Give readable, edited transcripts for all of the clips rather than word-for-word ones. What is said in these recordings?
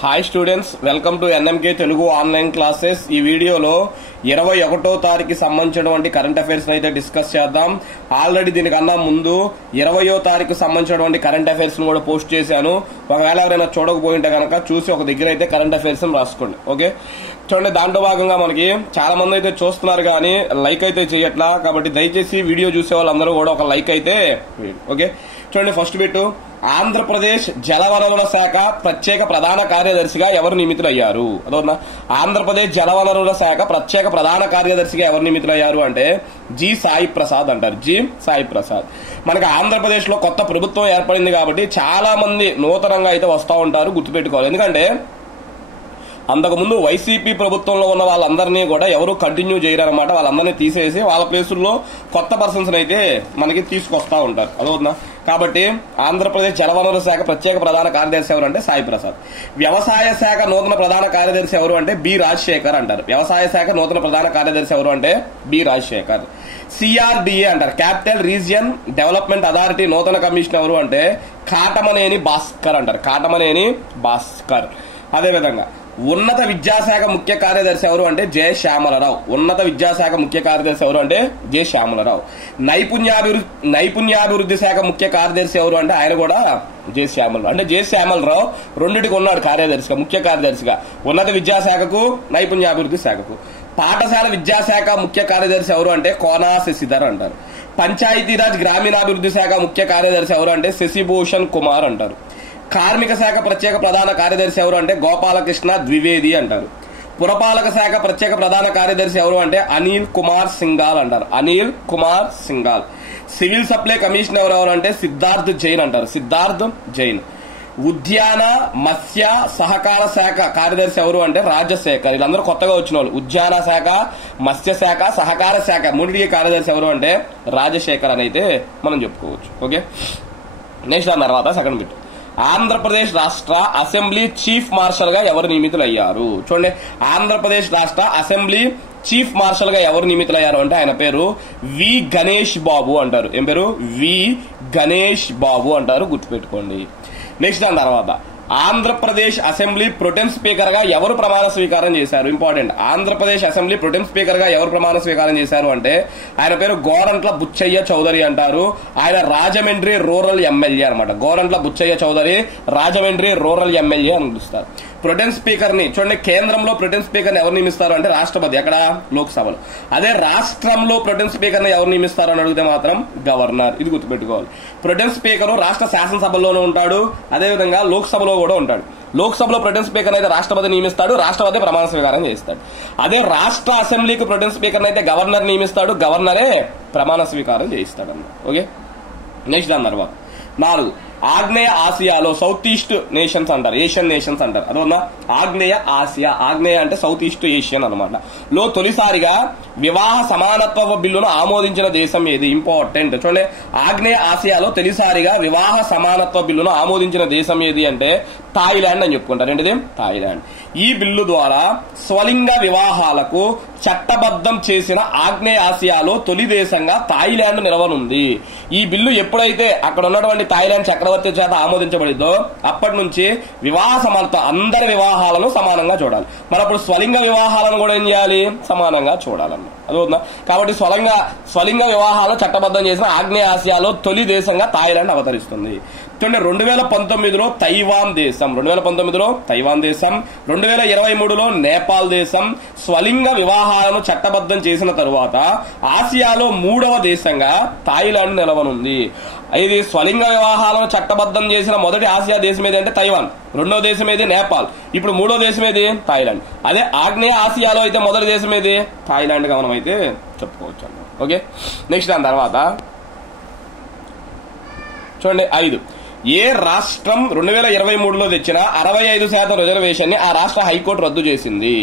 Hi students, welcome to NMK Telugu online classes. ఈ వీడియోలో 21వ తారీఖుకి సంబంధించినటువంటి కరెంట్ అఫైర్స్ అయితే డిస్కస్ చేద్దాం. ఆల్రెడీ దీనికన్నా ముందు 20వ తారీఖు సంబంధించినటువంటి కరెంట్ అఫైర్స్ కూడా పోస్ట్ చేశాను. ఒకవేళ ఎవరైనా చూడకపోయింటే కనుక చూసి ఒక దగ్గర అయితే కరెంట్ అఫైర్స్ రాసుకోండి. ఓకే, చూడండి. దాంట్లో భాగంగా మనకి చాలా మంది అయితే చూస్తున్నారు కానీ లైక్ అయితే చేయట్లా. కాబట్టి దయచేసి వీడియో చూసే వాళ్ళందరూ కూడా ఒక లైక్ అయితే వేయండి. ఓకే, చూడండి. ఫస్ట్ బిట్, ఆంధ్రప్రదేశ్ జలవనరుల శాఖ ప్రత్యేక ప్రధాన కార్యదర్శిగా ఎవరు నియమితులయ్యారు? అదొన్నా ఆంధ్రప్రదేశ్ జలవనరుల శాఖ ప్రత్యేక ప్రధాన కార్యదర్శిగా ఎవరు నియమితులయ్యారు అంటే జి సాయి ప్రసాద్ అంటారు. జి సాయి ప్రసాద్. మనకి ఆంధ్రప్రదేశ్ లో కొత్త ప్రభుత్వం ఏర్పడింది కాబట్టి చాలా మంది నూతనంగా అయితే వస్తూ ఉంటారు, గుర్తుపెట్టుకోవాలి. ఎందుకంటే అంతకుముందు వైసీపీ ప్రభుత్వంలో ఉన్న వాళ్ళందరినీ కూడా ఎవరు కంటిన్యూ చేయరన్నమాట. వాళ్ళందరినీ తీసేసి వాళ్ళ ప్లేసుల్లో కొత్త పర్సన్స్ అయితే మనకి తీసుకొస్తా ఉంటారు. అదవుతుందా? కాబట్టి ఆంధ్రప్రదేశ్ జలవనరుల శాఖ ప్రత్యేక ప్రధాన కార్యదర్శి ఎవరు అంటే సాయి ప్రసాద్. వ్యవసాయ శాఖ నూతన ప్రధాన కార్యదర్శి ఎవరు అంటే బి రాజశేఖర్ అంటారు. వ్యవసాయ శాఖ నూతన ప్రధాన కార్యదర్శి ఎవరు అంటే బి రాజశేఖర్. సిఆర్డిఏ అంటారు, క్యాపిటల్ రీజియన్ డెవలప్మెంట్ అథారిటీ నూతన కమిషనర్ ఎవరు అంటే కాటమనేని భాస్కర్ అంటారు. కాటమనేని భాస్కర్. అదేవిధంగా ఉన్నత విద్యాశాఖ ముఖ్య కార్యదర్శి ఎవరు అంటే జె శ్యామలరావు. ఉన్నత విద్యాశాఖ ముఖ్య కార్యదర్శి ఎవరు అంటే జె శ్యామలరావు. నైపుణ్యాభివృద్ధి శాఖ ముఖ్య కార్యదర్శి ఎవరు అంటే ఆయన కూడా జె శ్యామలరావు. అంటే జె శ్యామలరావు రెండింటికి ఉన్నాడు కార్యదర్శిగా, ముఖ్య కార్యదర్శిగా, ఉన్నత విద్యాశాఖకు నైపుణ్యాభివృద్ధి శాఖకు. పాఠశాల విద్యాశాఖ ముఖ్య కార్యదర్శి ఎవరు అంటే కోనా శశిధర్ అంటారు. పంచాయతీరాజ్ గ్రామీణాభివృద్ధి శాఖ ముఖ్య కార్యదర్శి ఎవరు అంటే శశిభూషణ్ కుమార్ అంటారు. కార్మిక శాఖ ప్రత్యేక ప్రధాన కార్యదర్శి ఎవరు అంటే గోపాలకృష్ణ ద్వివేది అంటారు. పురపాలక శాఖ ప్రత్యేక ప్రధాన కార్యదర్శి ఎవరు అంటే అనిల్ కుమార్ సింగాల్ అంటారు. Anil Kumar Singhal. Civil supply commissioner ఎవరెవరు అంటే సిద్ధార్థ్ జైన్ అంటారు. సిద్ధార్థ్ జైన్. ఉద్యాన మత్స్య సహకార శాఖ కార్యదర్శి ఎవరు అంటే రాజశేఖర్. వీళ్ళందరూ కొత్తగా వచ్చిన వాళ్ళు. ఉద్యాన శాఖ, మత్స్య శాఖ, సహకార శాఖ మూడింటికి కార్యదర్శి ఎవరు అంటే రాజశేఖర్ అని అయితే మనం చెప్పుకోవచ్చు. ఓకే, నెక్స్ట్ దాని తర్వాత సెకండ్ బిట్, ఆంధ్రప్రదేశ్ రాష్ట్ర అసెంబ్లీ చీఫ్ మార్షల్ గా ఎవరు నియమితులయ్యారు? చూడండి, ఆంధ్రప్రదేశ్ రాష్ట్ర అసెంబ్లీ చీఫ్ మార్షల్ గా ఎవరు నియమితులయ్యారు అంటే ఆయన పేరు వి గణేష్ బాబు అంటారు. ఏం పేరు? వి గణేష్ బాబు అంటారు, గుర్తుపెట్టుకోండి. నెక్స్ట్ దాని తర్వాత ఆంధ్రప్రదేశ్ అసెంబ్లీ ప్రొటెం స్పీకర్ గా ఎవరు ప్రమాణ స్వీకారం చేశారు? Important. Andhra Pradesh assembly pro tem speaker గా ఎవరు ప్రమాణ స్వీకారం చేశారు అంటే ఆయన పేరు గోరంట్ల బుచ్చయ్య చౌదరి అంటారు. ఆయన రాజమండ్రి రూరల్ ఎమ్మెల్యే అనమాట. గోరంట్ల బుచ్చయ్య చౌదరి రాజమండ్రి రూరల్ ఎమ్మెల్యే అని పిలుస్తారు. ప్రొటెం స్పీకర్ ని చూడండి, కేంద్రంలో ప్రొటెం స్పీకర్ ని ఎవరు నియమిస్తారు అంటే రాష్ట్రపతి. ఎక్కడ? లోక్సభలో. అదే రాష్ట్రంలో ప్రొటెం స్పీకర్ ని ఎవరు నియమిస్తారు అని అడిగితే మాత్రం గవర్నర్. ఇది గుర్తుపెట్టుకోవాలి. ప్రొటెం స్పీకర్ రాష్ట్ర శాసనసభలోనూ ఉంటాడు, అదేవిధంగా లోక్సభలో కూడా ఉంటాడు. లోక్సభలో ప్రొటెం స్పీకర్ అయితే రాష్ట్రపతి నియమిస్తాడు, రాష్ట్రపతి ప్రమాణ స్వీకారం చేస్తాడు. అదే రాష్ట్ర అసెంబ్లీకి ప్రొటెం స్పీకర్ అయితే గవర్నర్ నియమిస్తాడు, గవర్నరే ప్రమాణ స్వీకారం చేయిస్తాడు అన్నమాట. ఓకే, నెక్స్ట్ దాని తర్వాత 4, ఆగ్నేయ ఆసియాలో సౌత్ ఈస్ట్ నేషన్స్ అంటారు, ఏషియన్ నేషన్స్ అంటారు. అదొన్నా ఆగ్నేయ ఆసియా. ఆగ్నేయ అంటే సౌత్ ఈస్ట్ ఏషియన్ అనమాట. లో తొలిసారిగా వివాహ సమానత్వ బిల్లును ఆమోదించిన దేశం ఏది? ఇంపార్టెంట్. చూడండి, ఆగ్నేయ ఆసియాలో తొలిసారిగా వివాహ సమానత్వ బిల్లును ఆమోదించిన దేశం ఏది అంటే థాయిలాండ్ అని చెప్పుకుంటారు. ఏంటిది? థాయిలాండ్. ఈ బిల్లు ద్వారా స్వలింగ వివాహాలకు చట్టబద్ధం చేసిన ఆగ్నేయ ఆసియాలో తొలి దేశంగా థాయిలాండ్ నిలవనుంది. ఈ బిల్లు ఎప్పుడైతే అక్కడ ఉన్నటువంటి థాయిలాండ్ చక్రవర్తి చేత ఆమోదించబడిందో అప్పటి నుంచి వివాహ సమానత్వం, అందరి వివాహాలను సమానంగా చూడాలి. మరి అప్పుడు స్వలింగ వివాహాలను కూడా ఏం చేయాలి? సమానంగా చూడాలన్నమాట. అదవుతుందా? కాబట్టి స్వలింగ వివాహాలను చట్టబద్ధం చేసిన ఆగ్నేయ ఆసియాలో తొలి దేశంగా థాయిలాండ్ అవతరిస్తుంది. 2019లో తైవాన్ దేశం, 2019లో తైవాన్ దేశం, 2023లో నేపాల్ దేశం స్వలింగ వివాహాలను చట్టబద్ధం చేసిన తరువాత ఆసియాలో 3వ దేశంగా థాయిలాండ్ నిలవనుంది. ఇది స్వలింగ వివాహాలను చట్టబద్ధం చేసిన మొదటి ఆసియా దేశం ఏది అంటే తైవాన్, రెండో దేశం ఏది నేపాల్, ఇప్పుడు 3వ దేశం ఏది థాయిలాండ్. అదే ఆగ్నేయ ఆసియాలో అయితే మొదటి దేశం ఏది థాయిలాండ్ గా మనం అయితే చెప్పుకోవచ్చు అన్నమాట. ఓకే, నెక్స్ట్ దాని తర్వాత చూడండి 5, ఏ రాష్ట్రం 2023లో తెచ్చిన 65% రిజర్వేషన్ ని ఆ రాష్ట్ర హైకోర్టు రద్దు చేసింది?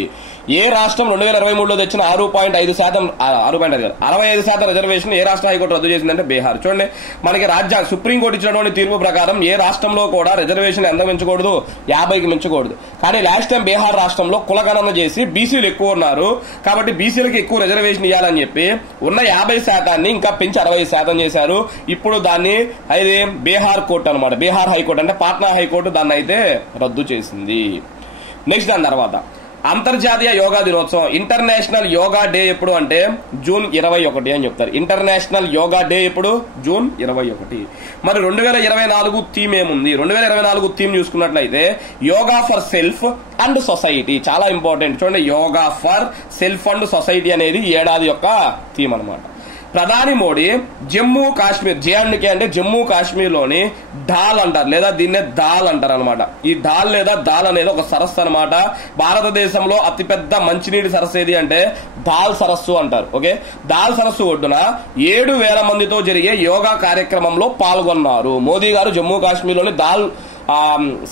ఏ రాష్ట్రం 2023లో తెచ్చిన 65% రిజర్వేషన్ ఏ రాష్ట్ర హైకోర్టు రద్దు చేసిందంటే బీహార్. చూడండి, మనకి రాజ్యాంగ సుప్రీంకోర్టు ఇచ్చినటువంటి తీర్పు ప్రకారం ఏ రాష్ట్రంలో కూడా రిజర్వేషన్ ఎంత మించకూడదు? 50కి మించకూడదు. కానీ లాస్ట్ టైం బీహార్ రాష్ట్రంలో కులగణన చేసి బీసీలు ఎక్కువ ఉన్నారు కాబట్టి బీసీలకు ఎక్కువ రిజర్వేషన్ ఇవ్వాలని చెప్పి ఉన్న 50% ఇంకా పెంచి 60% చేశారు. ఇప్పుడు దాన్ని అది బీహార్ కోర్టు అనమాట, బీహార్ హైకోర్టు అంటే పాట్నా హైకోర్టు దాన్ని అయితే రద్దు చేసింది. నెక్స్ట్ దాని తర్వాత అంతర్జాతీయ యోగా దినోత్సవం, ఇంటర్నేషనల్ యోగా డే ఎప్పుడు అంటే జూన్ 21 అని చెప్తారు. ఇంటర్నేషనల్ యోగా డే ఎప్పుడు? జూన్ 21. మరి 2024 థీమ్ ఏముంది? 2024 థీమ్ చూసుకున్నట్లయితే yoga for self and society. చాలా ఇంపార్టెంట్. చూడండి, yoga for self and society అనేది ఈ ఏడాది యొక్క థీమ్ అనమాట. ప్రధాని మోడీ జమ్మూ కాశ్మీర్, జేఎండ్కే అంటే జమ్మూ కాశ్మీర్ లోని ఢాల్ అంటారు, లేదా దీన్నే దాల్ అంటారు అనమాట. ఈ ఢాల్ లేదా దాల్ అనేది ఒక సరస్సు అనమాట. భారతదేశంలో అతిపెద్ద మంచినీటి సరస్సు ఏది అంటే దాల్ సరస్సు అంటారు. ఓకే, దాల్ సరస్సు ఒడ్డున 7,000 మందితో జరిగే యోగా కార్యక్రమంలో పాల్గొన్నారు. మోదీ గారు జమ్మూ కాశ్మీర్ లోని దాల్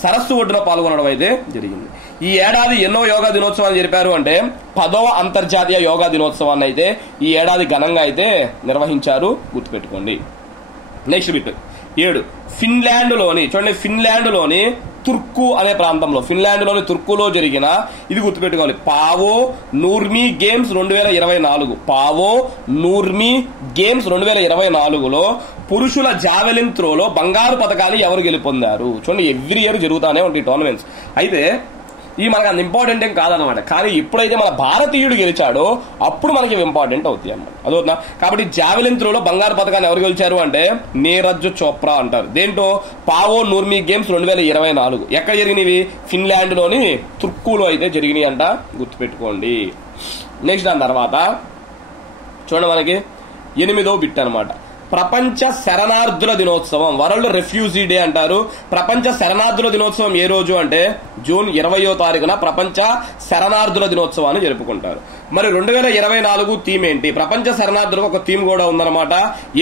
సరస్సు ఒడ్డున పాల్గొనడం అయితే జరిగింది. ఈ ఏడాది ఎన్నో యోగా దినోత్సవాలు జరిపారు అంటే 10వ అంతర్జాతీయ యోగా దినోత్సవాన్ని అయితే ఈ ఏడాది ఘనంగా అయితే నిర్వహించారు, గుర్తుపెట్టుకోండి. నెక్స్ట్ బిట్ 7, ఫిన్లాండ్లోని, చూడండి, ఫిన్లాండ్లోని తుర్కు అనే ప్రాంతంలో, ఫిన్లాండ్లోని తుర్కులో జరిగిన, ఇది గుర్తుపెట్టుకోవాలి, పావో నూర్మీ గేమ్స్ 2024. పావో నూర్మీ గేమ్స్ 2024లో పురుషుల జావెలిన్ త్రోలో బంగారు పథకాలు ఎవరు గెలుపొందారు? చూడండి, ఎవ్రీ ఇయర్ జరుగుతానే ఉంటాయి టోర్నమెంట్స్. అయితే ఈ మనకు అంత ఇంపార్టెంట్ ఏం కాదనమాట. కానీ ఎప్పుడైతే మన భారతీయుడు గెలిచాడో అప్పుడు మనకి ఇంపార్టెంట్ అవుతాయి అన్నమాట. అదవుతుందా? కాబట్టి జావెలిన్ త్రోలో బంగారు పథకాన్ని ఎవరు గెలిచారు అంటే నీరజ్ చోప్రా అంటారు. దేంట్లో? పావో నూర్మీ గేమ్స్ 2024. ఎక్కడ జరిగినవి? ఫిన్లాండ్ లోని తుర్కులో అయితే జరిగినాయి అంట, గుర్తుపెట్టుకోండి. నెక్స్ట్ దాని తర్వాత చూడండి, మనకి 8వ బిట్ అనమాట. ప్రపంచ శరణార్థుల దినోత్సవం, వరల్డ్ రెఫ్యూజీ డే అంటారు. ప్రపంచ శరణార్థుల దినోత్సవం ఏ రోజు అంటే జూన్ 20వ తారీఖున ప్రపంచ శరణార్థుల దినోత్సవాన్ని జరుపుకుంటారు. మరి 2024 థీమ్ ఏంటి? ప్రపంచ శరణార్థులకు ఒక థీమ్ కూడా ఉందన్నమాట,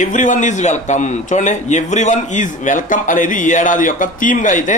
ఎవ్రీవన్ ఈజ్ వెల్కమ్. చూడండి, ఎవ్రీవన్ ఈజ్ వెల్కమ్ అనేది ఈ ఏడాది యొక్క థీమ్ గా అయితే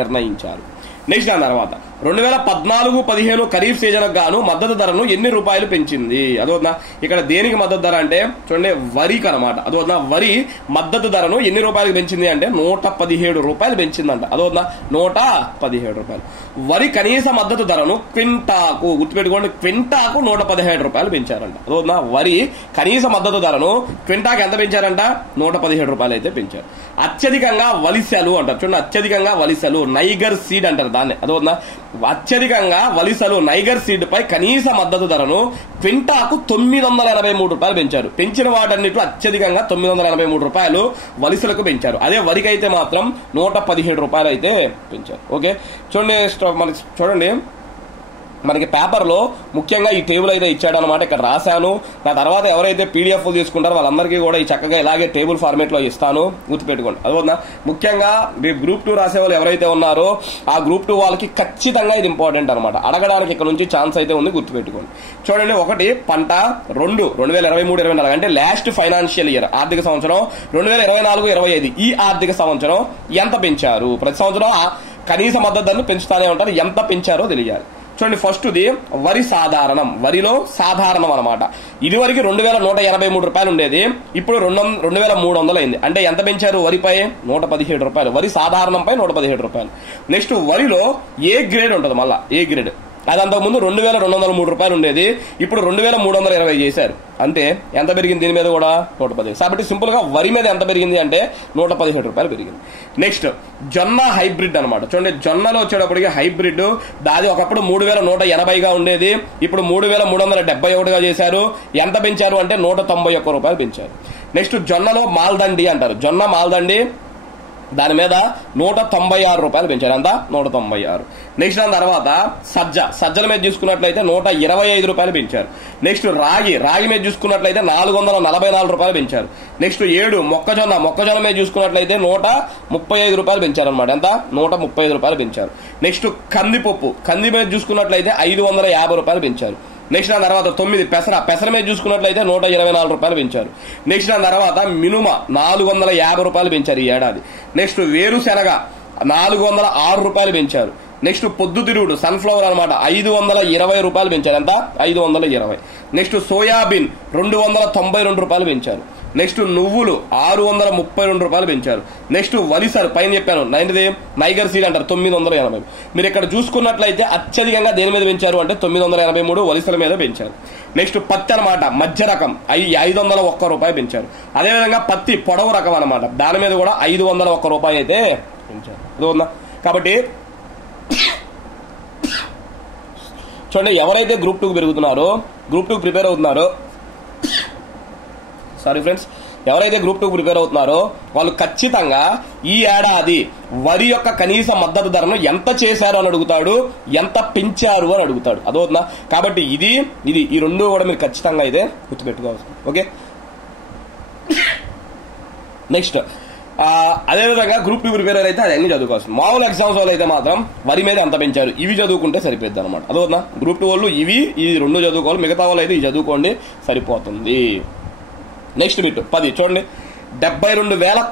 నిర్ణయించారు. నెక్స్ట్ దాని తర్వాత 2014-15 ఖరీఫ్ సీజన్ గాను మద్దతు ధరను ఎన్ని రూపాయలు పెంచింది? అదవుతుందా? ఇక్కడ దేనికి మద్దతు ధర అంటే చూడండి, వరికి అనమాట. అదవుతుందా? వరి మద్దతు ధరను ఎన్ని రూపాయలకు పెంచింది అంటే 117 రూపాయలు పెంచిందంట. అదవుతుందా? 117 రూపాయలు. వరి కనీస మద్దతు ధరను క్వింటాకు, గుర్తుపెట్టుకోండి, క్వింటాకు 117 రూపాయలు పెంచారంట. అదవుతుందా? వరి కనీస మద్దతు ధరను క్వింటాకు ఎంత పెంచారంట? 117 రూపాయలు అయితే పెంచారు. అత్యధికంగా వలిసెలు అంటారు. చూడండి, అత్యధికంగా వలిసెలు, నైగర్ సీడ్ అంటారు దాన్ని. అదవుతుందా? అత్యధికంగా వలిసలు నైగర్ సీడ్ పై కనీస మద్దతు ధరను క్వింటాకు 983 రూపాయలు పెంచారు. పెంచిన వాటన్నిటిలో అత్యధికంగా 983 రూపాయలు వలిసలకు పెంచారు. అదే వరికి అయితే మాత్రం 117 రూపాయలు అయితే పెంచారు. ఓకే, చూడండి మనకి పేపర్లో ముఖ్యంగా ఈ టేబుల్ అయితే ఇచ్చాడు అనమాట. ఇక్కడ రాశాను. నా తర్వాత ఎవరైతే పీడిఎఫ్ తీసుకుంటారో వాళ్ళందరికీ కూడా ఈ చక్కగా ఇలాగే టేబుల్ ఫార్మేట్ లో ఇస్తాను, గుర్తుపెట్టుకోండి. అదవుతుందా? ముఖ్యంగా మీరు గ్రూప్ 2 రాసే వాళ్ళు ఎవరైతే ఉన్నారో ఆ గ్రూప్ 2 వాళ్ళకి ఖచ్చితంగా ఇది ఇంపార్టెంట్ అనమాట. అడగడానికి ఇక్కడ నుంచి ఛాన్స్ అయితే ఉంది, గుర్తుపెట్టుకోండి. చూడండి, 1 పంట, 2 2023-24 అంటే లాస్ట్ ఫైనాన్షియల్ ఇయర్ ఆర్థిక సంవత్సరం 2024-25 ఈ ఆర్థిక సంవత్సరం ఎంత పెంచారు? ప్రతి సంవత్సరం కనీస మద్దతు ధరను పెంచుతానే ఉంటారు, ఎంత పెంచారో తెలియాలి. చూడండి, ఫస్ట్ది వరి సాధారణం, వరిలో సాధారణం అనమాట. ఇది వరకు 2183 రూపాయలు ఉండేది, ఇప్పుడు 2300 అయింది. అంటే ఎంత పెంచారు? వరిపై 117 రూపాయలు, వరి సాధారణంపై 117 రూపాయలు. నెక్స్ట్ వరిలో ఏ గ్రేడ్ ఉంటుంది, మళ్ళా ఏ గ్రేడ్, అది అంతకుముందు 2203 రూపాయలు ఉండేది, ఇప్పుడు 2320 చేశారు. అంటే ఎంత పెరిగింది? దీని మీద కూడా 117. కాబట్టి సింపుల్ గా వరి మీద ఎంత పెరిగింది అంటే 117 రూపాయలు పెరిగింది. నెక్స్ట్ జొన్న హైబ్రిడ్ అనమాట. చూడండి, జొన్నలో వచ్చేటప్పటికి హైబ్రిడ్ దాది ఒకప్పుడు 3180గా ఉండేది, ఇప్పుడు 3371గా చేశారు. ఎంత పెంచారు అంటే 191 రూపాయలు పెంచారు. నెక్స్ట్ జొన్నలో మాల్దండి అంటారు, జొన్న మాల్దండి, దాని మీద 196 రూపాయలు పెంచారు. ఎంత? 196. నెక్స్ట్ దాని తర్వాత సజ్జల మీద చూసుకున్నట్లయితే 125 రూపాయలు పెంచారు. నెక్స్ట్ రాగి మీద చూసుకున్నట్లయితే 444 రూపాయలు పెంచారు. నెక్స్ట్ 7 మొక్కజొన్న మీద చూసుకున్నట్లయితే 135 రూపాయలు పెంచారు అనమాట. ఎంత? 135 రూపాయలు పెంచారు. నెక్స్ట్ కంది మీద చూసుకున్నట్లయితే 550 రూపాయలు పెంచారు. నెక్స్ట్ దాని తర్వాత 9 పెసర మీద చూసుకున్నట్లయితే 124 రూపాయలు పెంచారు. నెక్స్ట్ దాని తర్వాత మినుమ 450 రూపాయలు పెంచారు ఈ ఏడాది. నెక్స్ట్ వేరుశెనగ 406 రూపాయలు పెంచారు. నెక్స్ట్ పొద్దుతిరుగుడు సన్ఫ్లవర్ అనమాట 520 రూపాయలు పెంచారు. ఎంత? 520. నెక్స్ట్ సోయాబీన్ 292 రూపాయలు పెంచారు. నెక్స్ట్ నువ్వులు 632 రూపాయలు పెంచారు. నెక్స్ట్ వలిసరు పైన చెప్పాను, నైగర్ సీడ్ అంటారు, 980. మీరు ఇక్కడ చూసుకున్నట్లయితే అత్యధికంగా దేని మీద పెంచారు అంటే 983 వలిసల మీద పెంచారు. నెక్స్ట్ పత్తి అనమాట, మధ్య రకం 501 రూపాయలు పెంచారు. అదేవిధంగా పత్తి పొడవు రకం అనమాట, దాని మీద కూడా 501 రూపాయలు అయితే పెంచారు. కాబట్టి చూడండి, ఎవరైతే గ్రూప్ 2 పెరుగుతున్నారో, గ్రూప్ 2 ప్రిపేర్ అవుతున్నారో, సారీ ఫ్రెండ్స్, ఎవరైతే గ్రూప్ 2 ప్రిపేర్ అవుతున్నారో వాళ్ళు ఖచ్చితంగా ఈ ఏడాది వరి యొక్క కనీస మద్దతు ధరను ఎంత చేశారు అని అడుగుతాడు, ఎంత పెంచారు అని అడుగుతాడు. అదవుతుందా? కాబట్టి ఇది ఈ రెండు కూడా మీరు ఖచ్చితంగా అయితే గుర్తుపెట్టుకోవాల్సింది. ఓకే, నెక్స్ట్ అదేవిధంగా గ్రూప్ 2 ప్రిపేర్ అయితే అది అన్ని చదువుకోవాల్సింది. మామూలు ఎగ్జామ్స్ వాళ్ళు అయితే మాత్రం వరి మీద ఎంత పెంచారు ఇవి చదువుకుంటే సరిపోద్ది అనమాట. అదవుతుందా? గ్రూప్ 2 వాళ్ళు ఈ రెండు చదువుకోవాలి, మిగతా వాళ్ళు అయితే ఇవి చదువుకోండి సరిపోతుంది. నెక్స్ట్ బిట్ 10 చూడండి. 72,000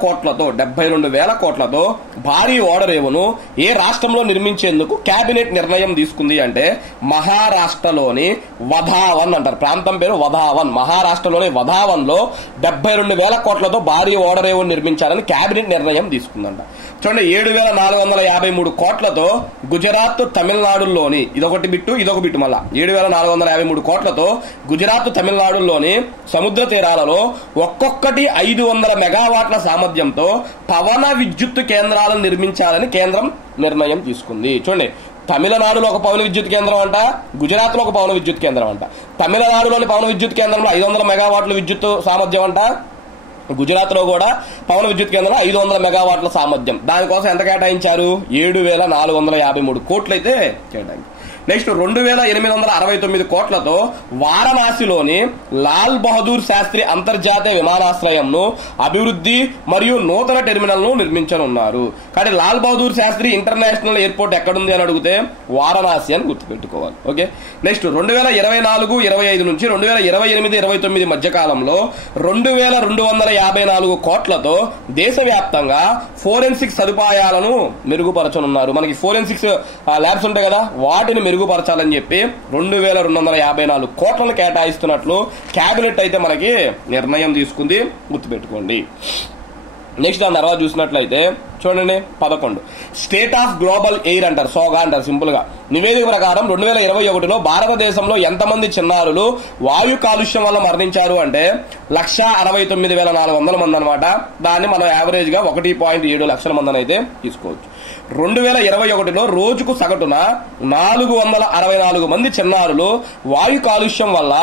కోట్లతో భారీ ఓడరేవును ఏ రాష్ట్రంలో నిర్మించేందుకు కేబినెట్ నిర్ణయం తీసుకుంది అంటే మహారాష్ట్రలోని వధావన్ అంటారు. ప్రాంతం పేరు వధావన్. మహారాష్ట్రలోని వధావన్ లో 72,000 కోట్లతో భారీ ఓడరేవును నిర్మించాలని కేబినెట్ నిర్ణయం తీసుకుందంట. చూడండి, 7,453 కోట్లతో గుజరాత్ తమిళనాడులోని ఇదొక బిట్టు మళ్ళా 7,453 కోట్లతో గుజరాత్ తమిళనాడులోని సముద్ర తీరాలలో ఒక్కొక్కటి 500 మెగావాట్ల సామర్థ్యంతో పవన విద్యుత్ కేంద్రాలను నిర్మించాలని కేంద్రం నిర్ణయం తీసుకుంది. చూడండి, తమిళనాడులో ఒక పవన విద్యుత్ కేంద్రం అంట, గుజరాత్ లో ఒక పవన విద్యుత్ కేంద్రం అంట. తమిళనాడులోని పవన విద్యుత్ కేంద్రంలో 500 మెగావాట్ల విద్యుత్ సామర్థ్యం అంట, గుజరాత్ లో కూడా పవన విద్యుత్ కేంద్రం 500 మెగావాట్ల సామర్థ్యం. దానికోసం ఎంత కేటాయించారు? 7,453 కోట్లు అయితే కేటాయించారు. నెక్స్ట్ 2,869 కోట్లతో వారణాసిలోని లాల్ బహదూర్ శాస్త్రి అంతర్జాతీయ విమానాశ్రయంను అభివృద్ధి మరియు నూతన టెర్మినల్ ను నిర్మించనున్నారు. కానీ లాల్ బహదూర్ శాస్త్రి ఇంటర్నేషనల్ ఎయిర్పోర్ట్ ఎక్కడుంది అని అడిగితే వారణాసి అని గుర్తుపెట్టుకోవాలి. ఓకే, నెక్స్ట్ 2024-25 నుంచి 2028-29 మధ్య కాలంలో 2,254 కోట్లతో దేశవ్యాప్తంగా ఫోరెన్సిక్ సదుపాయాలను మెరుగుపరచనున్నారు. మనకి ఫోరెన్సిక్స్ ల్యాబ్స్ ఉంటాయి కదా, వాటిని మెరుగుపరచాలని చెప్పి 2,254 కోట్లను కేటాయిస్తున్నట్లు కేబినెట్ అయితే మనకి నిర్ణయం తీసుకుంది, గుర్తుపెట్టుకోండి. నెక్స్ట్ దాని తర్వాత చూసినట్లయితే చూడండి 11 స్టేట్ ఆఫ్ గ్లోబల్ ఎయిర్ అంటారు, సోగా అంటారు సింపుల్ గా. నివేదిక ప్రకారం 2021లో భారతదేశంలో ఎంతమంది చిన్నారులు వాయు కాలుష్యం వల్ల మరణించారు అంటే 169,400 మంది అనమాట. దాన్ని మనం యావరేజ్ గా 1.7 లక్షల మందిని అయితే తీసుకోవచ్చు. 2021లో రోజుకు సగటున 464 మంది చిన్నారులు వాయు కాలుష్యం వల్ల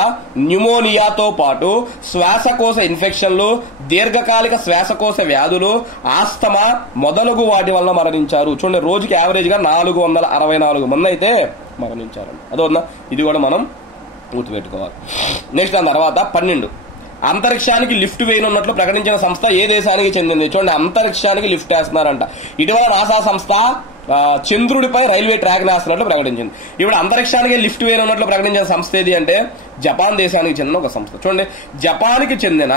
న్యూమోనియాతో పాటు శ్వాసకోశ ఇన్ఫెక్షన్లు, దీర్ఘకాలిక శ్వాసకోశ వ్యాధులు, ఆస్తమా మొదలగు వాటి వల్ల మరణించారు. చూడండి, రోజుకి యావరేజ్ గా 464 మంది అయితే మరణించారు. అదోనా, ఇది కూడా మనం గుర్తుపెట్టుకోవాలి. నెక్స్ట్ దాని తర్వాత 12 అంతరిక్షానికి లిఫ్ట్ వేయనున్నట్లు ప్రకటించిన సంస్థ ఏ దేశానికి చెందింది? చూడండి, అంతరిక్షానికి లిఫ్ట్ వేస్తున్నారంట. ఇటీవల నాసా సంస్థ చంద్రుడిపై రైల్వే ట్రాక్ వేస్తున్నట్లు ప్రకటించింది. ఇప్పుడు అంతరిక్షానికి లిఫ్ట్ వేయనున్నట్లు ప్రకటించిన సంస్థ ఏది అంటే జపాన్ దేశానికి చెందిన ఒక సంస్థ. చూడండి, జపాన్కి చెందిన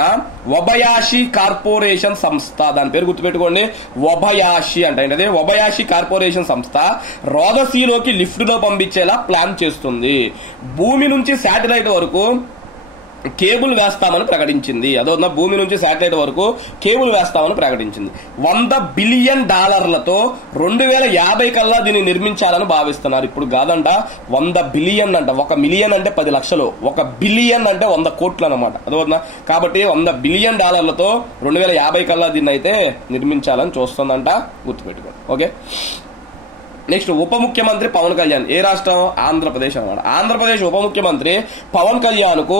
వబయాషి కార్పొరేషన్ సంస్థ, దాని పేరు గుర్తుపెట్టుకోండి, వబయాషి అంటే వబయాషి కార్పొరేషన్ సంస్థ రోదసీలోకి లిఫ్ట్ లో పంపించేలా ప్లాన్ చేస్తుంది. భూమి నుంచి శాటిలైట్ వరకు కేబుల్ వేస్తామని ప్రకటించింది. అదో భూమి నుంచి శాటిలైట్ వరకు కేబుల్ వేస్తామని ప్రకటించింది. $100 బిలియన్ 2050 కల్లా దీన్ని నిర్మించాలని భావిస్తున్నారు. ఇప్పుడు కాదంట, 100 బిలియన్ అంట. 1 మిలియన్ అంటే 10 లక్షలు, 1 బిలియన్ అంటే 100 కోట్లు అనమాట. అదవుతుందా? కాబట్టి $100 బిలియన్ 2050 కల్లా దీన్ని అయితే నిర్మించాలని చూస్తుందంట, గుర్తుపెట్టుకోండి. ఓకే, నెక్స్ట్ ఉప ముఖ్యమంత్రి పవన్ కళ్యాణ్ ఏ రాష్ట్రం? ఆంధ్రప్రదేశ్ అన్నమాట. ఆంధ్రప్రదేశ్ ఉప ముఖ్యమంత్రి పవన్ కళ్యాణ్ కు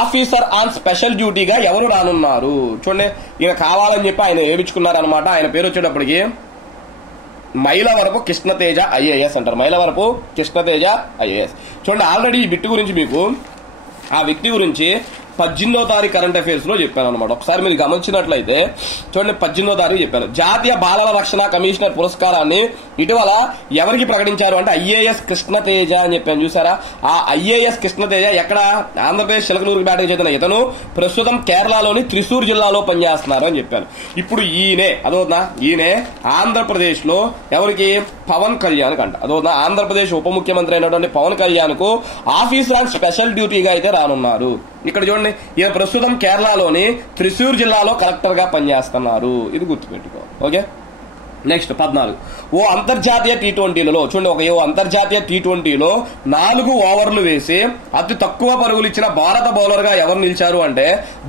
ఆఫీసర్ ఆన్ స్పెషల్ డ్యూటీగా ఎవరు రానున్నారు? చూడండి, ఈయన కావాలని చెప్పి ఆయన ఏపించుకున్నారనమాట. ఆయన పేరు వచ్చేటప్పటికి మైలవరపు కృష్ణతేజ ఐఏఎస్ అంటారు. మైలవరపు కృష్ణతేజ ఐఏఎస్. చూడండి, ఆల్రెడీ ఈ బిట్టు గురించి మీకు, ఆ వ్యక్తి గురించి 18వ తారీఖు కరెంట్ అఫైర్స్ లో చెప్పాను అనమాట. ఒకసారి మీరు గమనించినట్లయితే చూడండి, 18వ తారీఖు చెప్పాను. జాతీయ బాలల రక్షణ కమిషనర్ పురస్కారాన్ని ఇటీవల ఎవరికి ప్రకటించారు అంటే ఐఏఎస్ కృష్ణతేజ అని చెప్పాను. చూసారా, ఆ ఐఏఎస్ కృష్ణతేజ ఎక్కడ? ఆంధ్రప్రదేశ్ చిలకలూరు బ్యాటరీ చెందిన ఇతను ప్రస్తుతం కేరళలోని త్రిశూర్ జిల్లాలో పనిచేస్తున్నారు అని చెప్పాను. ఇప్పుడు ఈయనే ఆంధ్రప్రదేశ్ లో ఎవరికి? పవన్ కళ్యాణ్ కంట. అదవుతుందా? ఆంధ్రప్రదేశ్ ఉప ముఖ్యమంత్రి అయినటువంటి పవన్ కళ్యాణ్ కు ఆఫీసర్ ఆన్ స్పెషల్ డ్యూటీగా అయితే రానున్నారు. ఇక్కడ చూడండి, ఈయన ప్రస్తుతం కేరళలోని త్రిశూర్ జిల్లాలో కలెక్టర్ గా పనిచేస్తున్నారు. ఇది గుర్తుపెట్టుకో. ఓకే, నెక్స్ట్ 14 ఓ అంతర్జాతీయ టీ20లలో చూడండి, అంతర్జాతీయ టీ20లో 4 ఓవర్లు వేసి అతి తక్కువ పరుగులు ఇచ్చిన భారత బౌలర్ గా ఎవరు నిలిచారు అంటే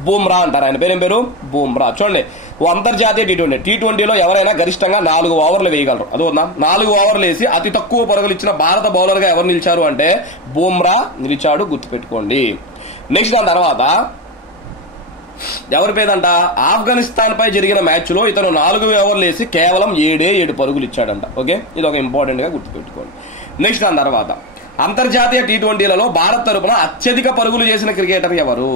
బూమ్రా అంటారు. ఆయన పేరు బూమ్రా. చూడండి, ఓ అంతర్జాతీయ టీ20లో ఎవరైనా గరిష్టంగా 4 ఓవర్లు వేయగలరు. అదోనా 4 ఓవర్లు వేసి అతి తక్కువ పరుగులు ఇచ్చిన భారత బౌలర్ గా ఎవరు నిలిచారు అంటే బుమ్రా నిలిచాడు, గుర్తుపెట్టుకోండి. నెక్స్ట్ దాని తర్వాత ఎవరి పేదంట, ఆఫ్ఘనిస్తాన్ పై జరిగిన మ్యాచ్ లో ఇతను 4 ఓవర్లు వేసి కేవలం 7 పరుగులు ఇచ్చాడంట. ఓకే, ఇది ఒక ఇంపార్టెంట్ గా గుర్తుపెట్టుకోండి. నెక్స్ట్ దాని తర్వాత అంతర్జాతీయ టీ20లలో భారత్ తరపున అత్యధిక పరుగులు చేసిన క్రికెటర్ ఎవరు?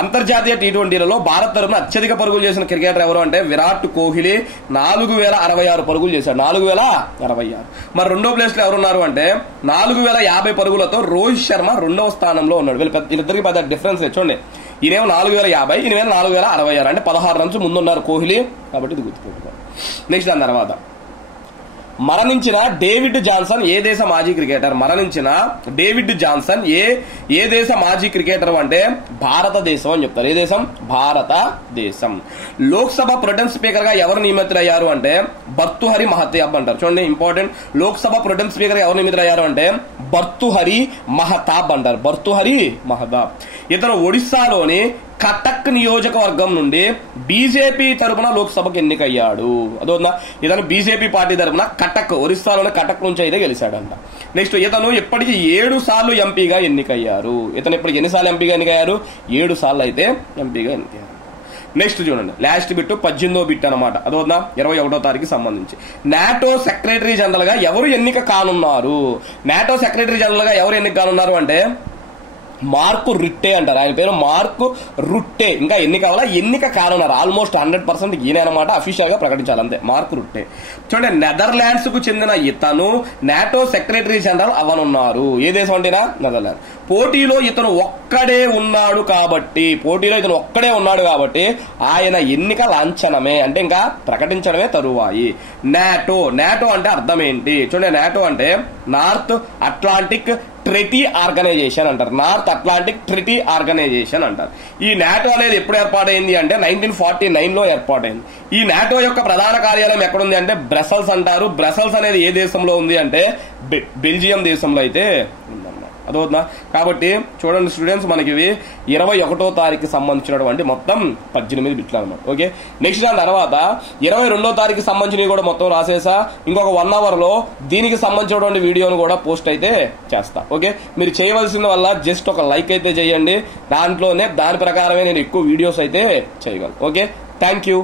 అంతర్జాతీయ టీ20లలో భారత్ తరపున అత్యధిక పరుగులు చేసిన క్రికెటర్ ఎవరు అంటే విరాట్ కోహ్లీ 4066 పరుగులు చేశాడు. 4066. మరి రెండో ప్లేస్ లో ఎవరున్నారు అంటే 4050 పరుగులతో రోహిత్ శర్మ రెండవ స్థానంలో ఉన్నాడు. వీళ్ళిద్దరికి పెద్ద డిఫరెన్స్ చూడండి, ఈయనేమో 4050, ఈయనేమో 4066, అంటే 16 రన్స్ ముందున్నారు కోహ్లీ, కాబట్టి ఇది గుర్తుపెట్టుకోండి. నెక్స్ట్ దాని తర్వాత మరణించిన డేవిడ్ జాన్సన్ ఏ దేశ మాజీ క్రికెటర్? మరణించిన డేవిడ్ జాన్సన్ ఏ దేశ మాజీ క్రికెటర్ అంటే భారతదేశం అని చెప్తారు. ఏ దేశం? భారతదేశం. లోక్సభ ప్రొటెం స్పీకర్ గా ఎవరు నియమితులయ్యారు అంటే భర్తృహరి మహతాబ్ అంటారు. చూడండి ఇంపార్టెంట్, లోక్సభ ప్రొటెం స్పీకర్ గా ఎవరు నియమితులయ్యారు అంటే భర్తృహరి మహతాబ్ అంటారు. భర్తృహరి మహతాబ్. ఇతను ఒడిశాలోని కటక్ నియోజకవర్గం నుండి బీజేపీ తరపున లోక్సభకు ఎన్నికయ్యాడు. అదోనా, ఇతను బీజేపీ పార్టీ తరపున కటక్, ఒరిస్సాలోని కటక్ నుంచి అయితే గెలిచాడంట. నెక్స్ట్ ఇతను ఇప్పటికి 7 సార్లు ఎంపీగా ఎన్నికయ్యారు. ఇతను ఇప్పటికి ఎన్నిసార్లు ఎంపీగా ఎన్నికయ్యారు? 7 సార్లు అయితే ఎంపీగా ఎన్నికయ్యారు. నెక్స్ట్ చూడండి, లాస్ట్ బిట్ 18వ బిట్ అనమాట. అదోనా 21వ తారీఖుకి సంబంధించి నాటో సెక్రటరీ జనరల్ గా ఎవరు ఎన్నిక కానున్నారు? నాటో సెక్రటరీ జనరల్ గా ఎవరు ఎన్నిక కానున్నారు అంటే మార్కు రుట్టే అంటారు. ఆయన పేరు మార్కు రుట్టే. ఇంకా ఎన్నిక కానున్నారు. ఆల్మోస్ట్ 100% ఈయన అనమాట, అఫీషియల్ గా ప్రకటించాలి అంతే. మార్కు రుట్టే. చూడండి, నెదర్లాండ్స్ కు చెందిన ఇతను నాటో సెక్రటరీ జనరల్ అవనున్నారు. ఏ దేశం అంటేనా? నెదర్లాండ్. పోటీలో ఇతను ఒక్కడే ఉన్నాడు కాబట్టి ఆయన ఎన్నిక లాంఛనమే, అంటే ఇంకా ప్రకటించడమే తరువాయి. నాటో అంటే అర్థం ఏంటి? చూడండి, నాటో అంటే నార్త్ అట్లాంటిక్ ట్రెటీ ఆర్గనైజేషన్ అంటారు. నార్త్ అట్లాంటిక్ ట్రెటీ ఆర్గనైజేషన్ అంటారు. ఈ నాటో అనేది ఎప్పుడు ఏర్పాటైంది అంటే 1949లో ఏర్పాటైంది. ఈ నాటో యొక్క ప్రధాన కార్యాలయం ఎక్కడుంది అంటే బ్రసెల్స్ అంటారు. బ్రసెల్స్ అనేది ఏ దేశంలో ఉంది అంటే బెల్జియం దేశంలో అయితే ఉందన్నమాట. అదవుతుందా? కాబట్టి చూడండి స్టూడెంట్స్, మనకి ఇవి 21వ తారీఖుకి సంబంధించినటువంటి మొత్తం 18 బిట్లు అనమాట. ఓకే, నెక్స్ట్ దాని తర్వాత 22వ తారీఖుకి సంబంధించినవి కూడా మొత్తం రాసేసా. ఇంకొక 1 అవర్ లో దీనికి సంబంధించినటువంటి వీడియోను కూడా పోస్ట్ అయితే చేస్తా. ఓకే, మీరు చేయవలసిన వల్ల జస్ట్ ఒక లైక్ అయితే చేయండి. దాని ప్రకారమే నేను ఎక్కువ వీడియోస్ అయితే చేయగలను. Okay, thank you.